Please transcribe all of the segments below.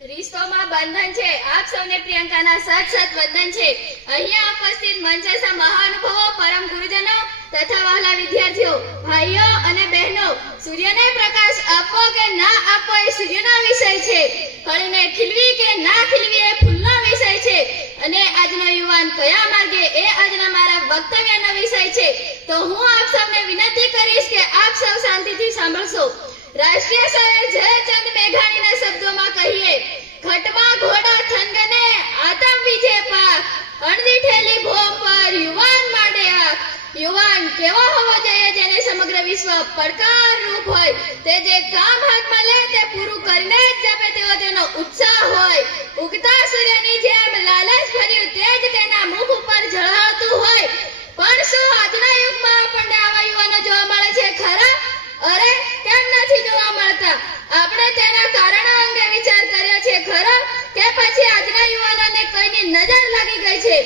रिश्तों में बंधन है। आप सबने प्रियंकाना सत सत वंदन है। अहिया उपस्थित मंचस्थ महानुभावों, परम गुरुजनों तथा वहाला विद्यार्थियों, भाईओ अने बहनों, सूर्यने प्रकाश आपो के ना आपो ए सूर्यना विषय छे। कळीने खिलवी के ना खिलवी ए फूलनो विषय छे। अने आजनो युवान कया मार्गे ए आजना मारा वक्तव्यनो विषय छे। तो हूँ आप सबने विनंती करीश के आप सब शांतिथी सांभळशो। राष्ट्रीय सर जयचंद मेघाणीना शब्दोमां कहीए, घटमा घोड़ा थनगने आतम विजय पाक, अणदीठेली भोम पर युवान माडे आग। युवान केवो होवो जोईए जेने समग्र विश्व પડકાર રૂપ હોય, તે જે કામ હાથમાં લે તે પૂરું કરીને જ જપે તેવો તેનો ઉત્સાહ હોય। ઉગતા સૂર્યની જેમ લાલચ ભર્યું તેજ તેના મુખ ઉપર ઝળહળતું હોય। પણ શું આજના યુગમાં આપણને આવા યુવાનો જોવા મળે છે ખરા? અરે કેમ નથી જોવા મળતા? આપણે તેના કારણો અંગે વિચાર કર્યો છે ખરો? કે પછી આજના યુવાનોને કોઈની નજર લાગી ગઈ છે?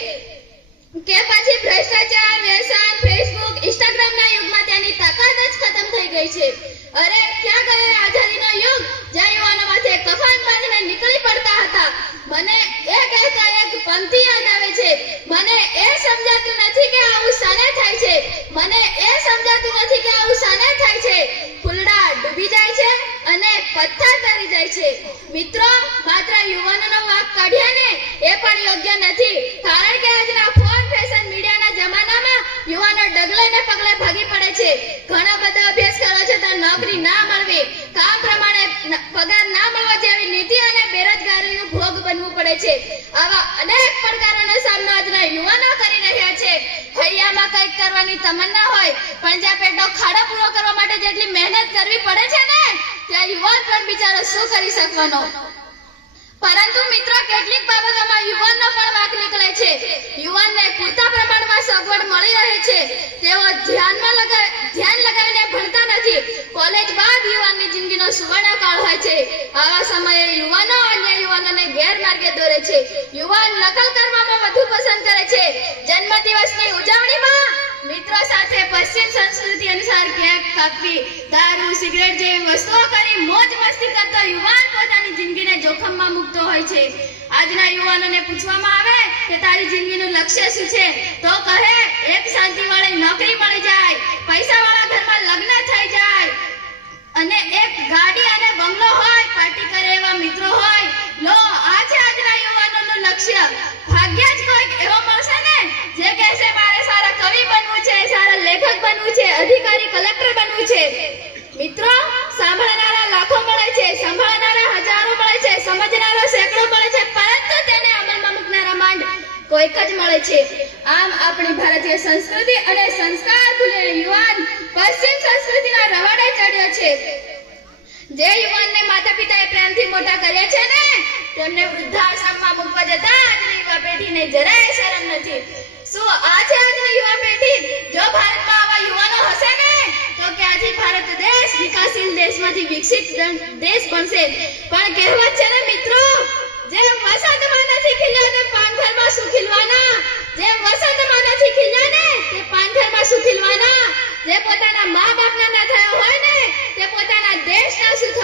કે પછી ભ્રષ્ટાચાર, વ્યસન, ફેસબુક, ઇન્સ્ટાગ્રામના યુગમાં તેની તાકાત જ ખતમ થઈ ગઈ છે? અરે ક્યાં ગયો આઝાદીનો યુગ જ્યાં યુવાનો માથે કફન બાંધીને નીકળી પડતા હતા? મને એ કહેતા એક પંક્તિ યાદ આવે છે, મને એ સમજાતું નથી કે આવું શાને થાય છે, મને એ સમજાતું નથી કે આવું શાને થાય છે। ફૂલડા ડૂબી જાય છે અને પથ્થર તરી જાય છે। મિત્રો, માત્ર યુવાનોનો વાંક કાઢ્યા ને એ પણ યોગ્ય નથી, કારણ કે આજના ફોન ફેશન મીડિયાના જમાનામાં યુવાનો ડગલે ને પગલે ભાગી પડે છે। ઘણો બધો અભ્યાસ કરવા છતાં નોકરી ના મળવી, કામ પ્રમાણે પગાર ના મળવા જેવી નીતિ અને બેરોજગારીનો ભોગ બનવું પડે છે। આવા અનેક પડકારોનો સામનો આજના યુવાનો કરી રહ્યા છે। હૈયામાં કંઈક કરવાની તમન્ના હોય, પણ જ્યાં પેટનો ખાડો પૂરો કરવા માટે જેટલી મહેનત કરવી પડે છે ને, ત્યાં યુવાન પણ બિચારો શું કરી શકવાનો। પરંતુ મિત્રો, કેટલીક બાબતોમાં યુવાનનો પણ વાંક નીકળે છે। યુવાનને પૂરતા પ્રમાણમાં સગવડ મળી રહે છે, તેઓ ધ્યાન લગાવીને ભણતા નથી। કોલેજ બાદ યુવાનની જિંદગીનો સુવર્ણકાળ હોય છે। આવા સમયે યુવાનો અન્ય યુવાનોને ગેરમાર્ગે દોરે છે। યુવાન નકલ કરવામાં વધુ પસંદ કરે છે। જન્મદિવસની ઉજવણીમાં મિત્રો સાથે પશ્ચિમ સંસ્કૃતિ અનુસાર કેક કાપવી, દારૂ, સિગરેટ જેવી વસ્તુઓ કરી મોજ મસ્તી કરતો યુવાન પોતાની જિંદગીને જોખમમાં મૂકતો હોય છે। આજના યુવાનોને પૂછવામાં આવે કે તારી જિંદગીનું લક્ષ્ય શું છે, તો કહે એક શાંતિવાળી નોકરી મળી જાય, પૈસાવાળા ઘરમાં લગ્ન થઈ જાય અને એક ગાડી અને બંગલો હોય, પાર્ટી કરે એવા મિત્રો હોય। લો, આ છે આજના યુવાનોનું લક્ષ્ય। ભાગ્ય જ કોઈક એવો મળશે ને જે કહેશે મારે સારા કવિ બનવું છે, સારા લેખક બનવું છે, અધિકારી કલેક્ટર બનવું છે। મિત્રો, સાંભળનારા લાખો મળે છે, સંભાળનારા હજારો મળે છે, સમજનારા સેંકડો મળે છે, પરંતુ તેને અમલમાં મૂકનારા માંડ કોઈક જ મળે છે। આમ આપણી ભારતીય સંસ્કૃતિ અને સંસ્કાર ભૂલેલો યુવાન પશ્ચિમ સંસ્કૃતિના રવાડે ચડ્યો છે। જે યુવાનને માતા પિતાએ પ્રેમથી મોટા કર્યા છે ને, તેમને વૃદ્ધાશ્રમમાં મૂકવા જતા આજની યુવા પેઢીને જરાય શરમ નથી। શું આ છે આજની યુવા પેઢી? જો ભારતમાં આવા યુવાનો હશે ને, તો કે આજે ભારત દેશ વિકાસશીલ દેશમાંથી વિકસિત દેશ બનશે। પણ કહેવત છે ને મિત્રો, જેમ વસંતમાં નથી ખીલ્યા ને પાનઘરમાં શું ખીલવાના, જેમ વસંતમાં નથી ખીલ્યા ને તે પાનઘરમાં શું ખીલવાના। જે પોતાના મા બાપના ના થયો હોય ને, તે પોતાના દેશના શું